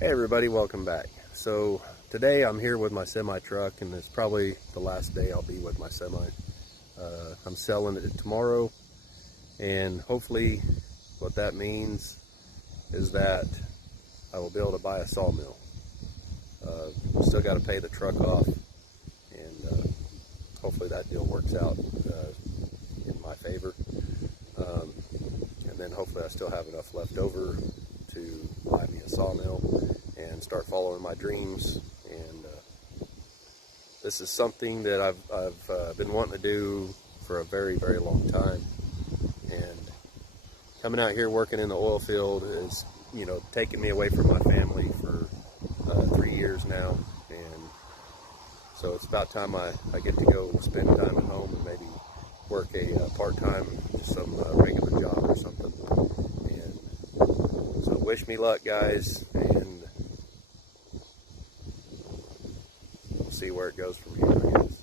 Hey everybody, welcome back. So today I'm here with my semi truck, and it's probably the last day I'll be with my semi. I'm selling it tomorrow, and hopefully what that means is that I will be able to buy a sawmill. Still got to pay the truck off, and hopefully that deal works out in my favor. And then hopefully I still have enough left over to buy me a sawmill and start following my dreams. And this is something that I've been wanting to do for a very, very long time. And coming out here working in the oil field is, taking me away from my family for 3 years now. And so it's about time I get to go spend time at home and maybe work a part-time, just some regular job or something. And so wish me luck, guys, and we'll see where it goes from here, I guess.